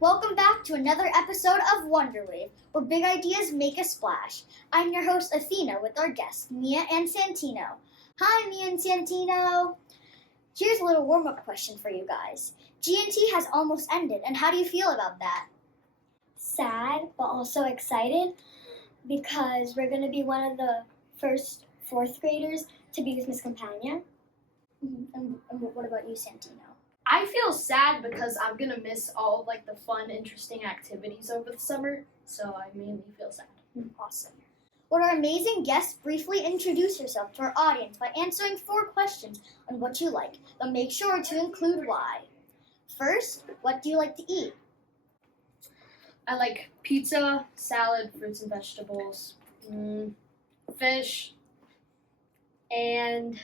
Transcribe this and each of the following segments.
Welcome back to another episode of Wonder Wave, where big ideas make a splash. I'm your host, Athena, with our guests, Mia and Santino. Hi, Mia and Santino. Here's a little warm-up question for you guys. G&T has almost ended, and how do you feel about that? Sad, but also excited because we're going to be one of the first fourth graders to be with Miss Campagna. And what about you, Santino? I feel sad because I'm gonna miss all of the fun, interesting activities over the summer. So I mainly feel sad. Awesome. Would our amazing guests briefly introduce yourself to our audience by answering 4 questions on what you like, but make sure to include why. First, what do you like to eat? I like pizza, salad, fruits and vegetables, fish, and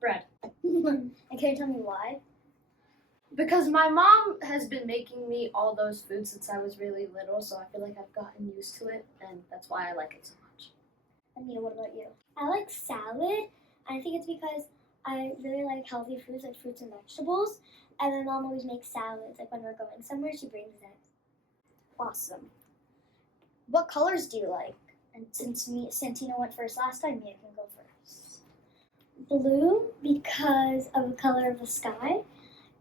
bread. And can you tell me why? Because my mom has been making me all those foods since I was really little, so I feel like I've gotten used to it, and that's why I like it so much. Anita, what about you? I like salad. I think it's because I really like healthy foods like fruits and vegetables. And my mom always makes salads. Like when we're going somewhere, she brings it. Awesome. What colors do you like? And since Santino went first last time, Mia can go first. Blue because of the color of the sky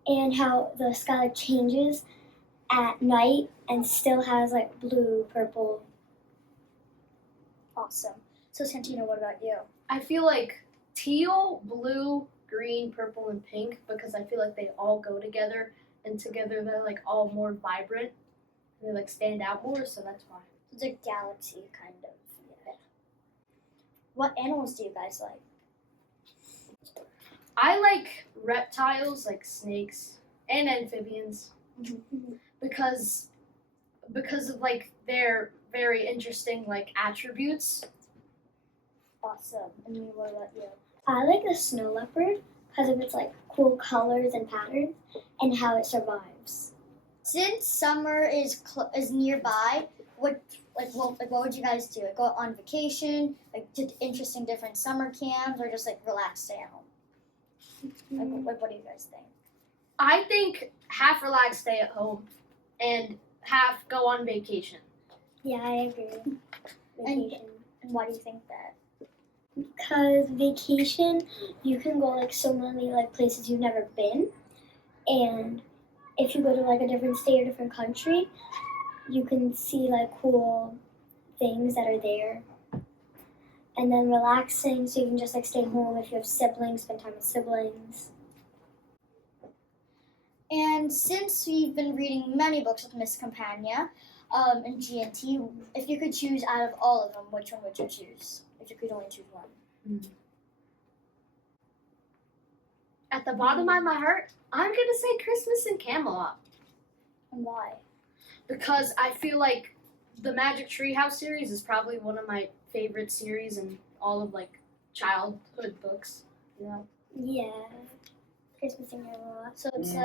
and how the sky changes at night and still has blue, purple. Awesome. So Santino, what about you? I feel like teal, blue, green, purple, and pink because I feel like they all go together, and together they're all more vibrant. They stand out more, so that's why. It's a galaxy kind of. Yeah. What animals do you guys like? I like reptiles like snakes and amphibians because of their very interesting attributes. Awesome. And me, what about you? I like the snow leopard because of its cool colors and patterns and how it survives. Since summer is nearby, what would you guys do? Go on vacation, to interesting different summer camps, or just relax, stay at home? What do you guys think? I think half relax, stay at home, and half go on vacation. Yeah, I agree. Vacation. And why do you think that? Because vacation, you can go so many places you've never been, and if you go to a different state or different country, you can see cool things that are there. And then relaxing, so you can just stay home. If you have siblings, spend time with siblings. And since we've been reading many books with Miss Campagna and G&T, if you could choose out of all of them, which one would you choose? If you could only choose one. At the bottom of my heart, I'm gonna say Christmas in Camelot. And why? Because I feel like the Magic Treehouse series is probably one of my favorite series in all of childhood books. Yeah. Christmas in Camelot. So it's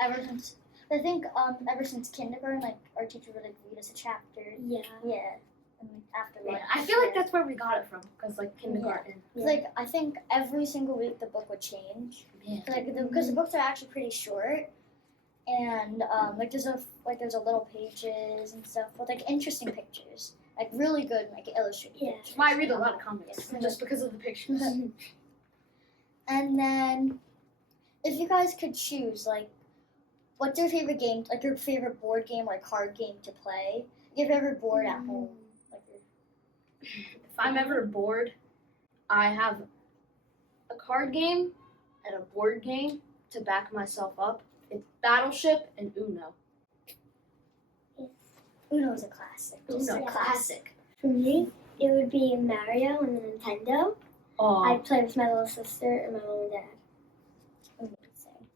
ever since ever since kindergarten, our teacher would read us a chapter. Yeah. Yeah. And after Yeah, I feel like that's where we got it from, because kindergarten. Yeah. I think every single week the book would change. Yeah. Because the books are actually pretty short, and there's a little pages and stuff with interesting pictures, really good illustrated pictures. That's why I read a lot of comics, just because of the pictures. And then, if you guys could choose, what's your favorite game? Your favorite board game or card game to play? Your favorite board at home? If I'm ever bored, I have a card game and a board game to back myself up. It's Battleship and Uno. Uno's a classic. Uno, classic. For me, it would be Mario and the Nintendo. I'd play with my little sister and my little dad.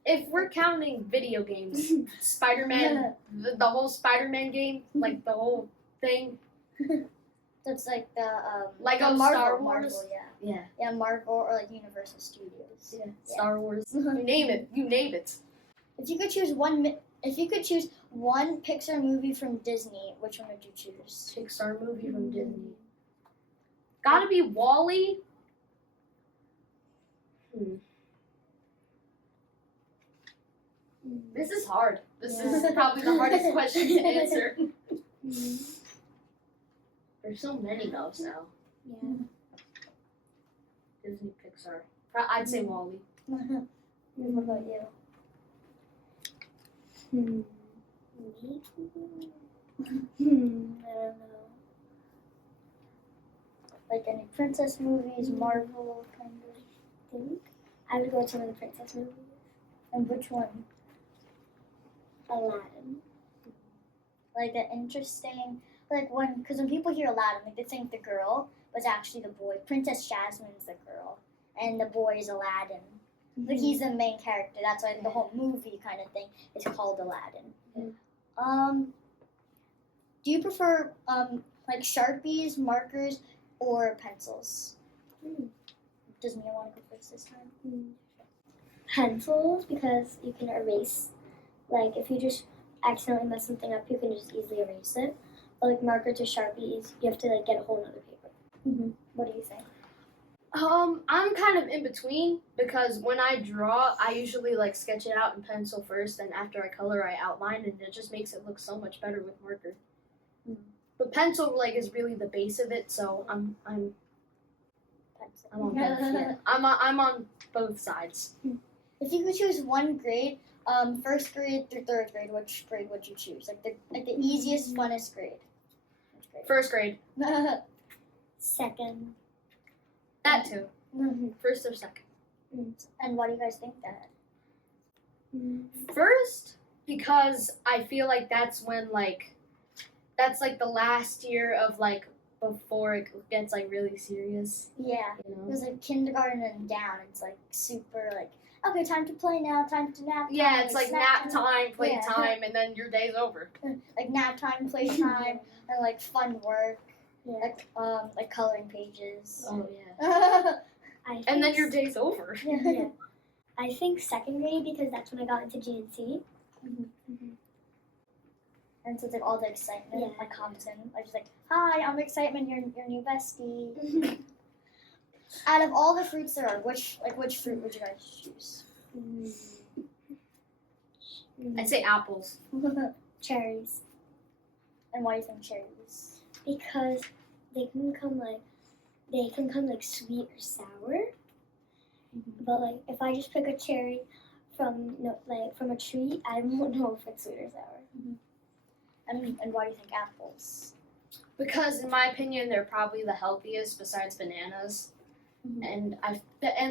If we're counting video games, Spider-Man, the whole Spider-Man game, the whole thing. That's the Lego Marvel, Star Wars. Marvel, yeah. Yeah, Marvel or Universal Studios. Yeah. Star Wars. You name it. If you could choose one Pixar movie from Disney, which one would you choose? Pixar movie from Disney. Gotta be WALL-E. This is hard. This Yeah. is probably the hardest question to answer. There's so many though, so Yeah. Disney, Pixar. I'd say Wall-E. What about you? Me? I don't know. Like any princess movies, Marvel kind of. I think I would go to one of the princess movies. And which one? Aladdin. Like an interesting, like because when people hear Aladdin, like they think the girl was actually the boy. Princess Jasmine's the girl, and the boy is Aladdin. Like he's the main character. That's why the whole movie kind of thing is called Aladdin. Do you prefer like Sharpies, markers, or pencils? Does Mia want to go first this time? Pencils, because you can erase. Like if you just accidentally mess something up, you can just easily erase it. But like markers or Sharpies, you have to like get a whole other paper. What do you think? I'm kind of in between because when I draw, I usually like sketch it out in pencil first, and after I color, I outline, and it just makes it look so much better with marker. But pencil like is really the base of it, so I'm on both. Yeah. I'm on both sides. If you could choose one grade, first grade through third grade, which grade would you choose? Like the easiest, funnest grade. Which grade? First grade. Second. That too. First or second. And why do you guys think that? First, because I feel like that's when that's like the last year of like before it gets like really serious. Yeah. You know? It was like kindergarten and down. It's like super like, okay, time to play now, time to nap. Yeah, time, it's like nap time, play Yeah. time, and then your day's over. Like nap time, play time, and like fun work, Yeah. like coloring pages. Oh yeah. And then think your day's over. Yeah. I think second grade because that's when I got into GNC. And so it's like all the excitement, Yeah. like comes in. Like just like, hi, I'm excitement, your new bestie. Out of all the fruits there are, which fruit would you guys choose? I'd say apples. Cherries. And why do you think cherries? Because they can come like sweet or sour. But like if I just pick a cherry from a tree, I won't know if it's sweet or sour. And why do you think apples? Because in my opinion, they're probably the healthiest besides bananas. And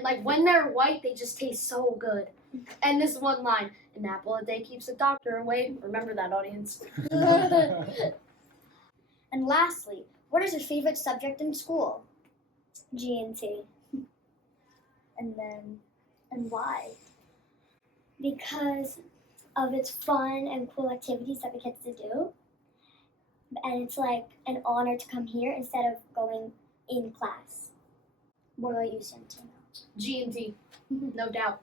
like when they're white, they just taste so good. And this one line, an apple a day keeps the doctor away. Remember that, audience. And lastly, what is your favorite subject in school? GNC. And why? Because of its fun and cool activities that we get to do. And it's like an honor to come here instead of going in class. What about you, Santino? G&T, no doubt.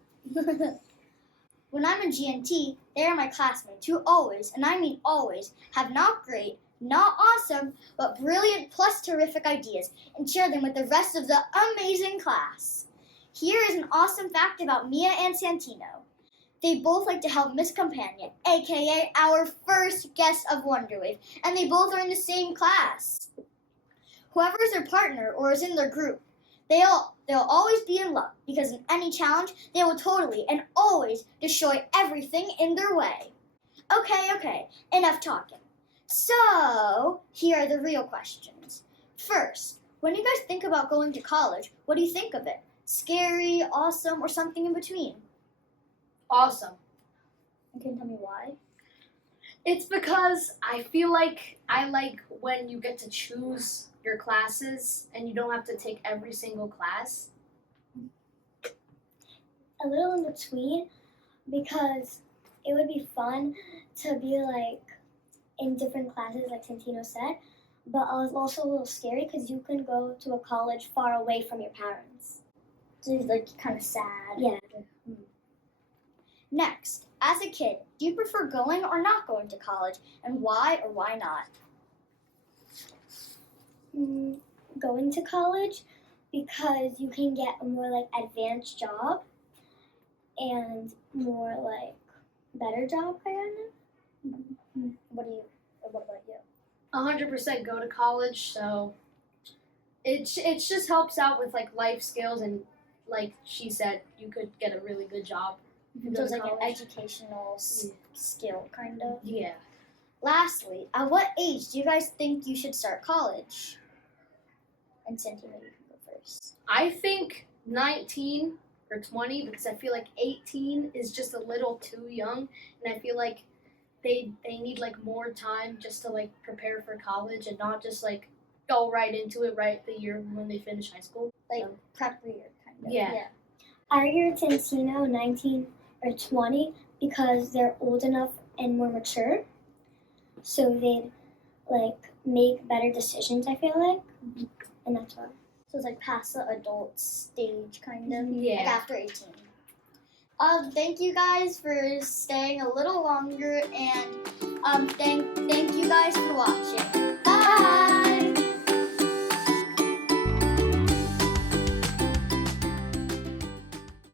When I'm in GNT, they are my classmates who always, and I mean always, have not great, not awesome, but brilliant plus terrific ideas and share them with the rest of the amazing class. Here is an awesome fact about Mia and Santino. They both like to help Miss Companion, aka our first guest of Wonderwave, and they both are in the same class. Whoever is their partner or is in their group, they'll always be in luck because in any challenge, they will totally and always destroy everything in their way. Okay, enough talking. So, here are the real questions. First, when you guys think about going to college, what do you think of it? Scary, awesome, or something in between? Awesome. You can tell me why? It's because I feel like I like when you get to choose your classes and you don't have to take every single class. A little in between because it would be fun to be like in different classes like Santino said, but I was also a little scary because you can go to a college far away from your parents. So it's like kind of sad. Yeah. Next, as a kid, do you prefer going or not going to college, and why or why not? Going to college because you can get a more like advanced job and more like better job, I don't know. 100% go to college. So it just helps out with like life skills, and like she said, you could get a really good job. if you So go it's to like an college. educational skill, kind of. Yeah. Lastly, at what age do you guys think you should start college? And Santino, you can go first. I think 19 or 20, because I feel like 18 is just a little too young, and I feel like they need like more time just to like prepare for college and not just like go right into it right the year when they finish high school. Like So, prep year, kind of. Yeah. I hear Santino 19 or 20 because they're old enough and more mature, so they'd like make better decisions. I feel like, and that's why. So it's like past the adult stage, kind of. Yeah. Like after 18. Thank you guys for staying a little longer, and thank you guys for watching. Bye.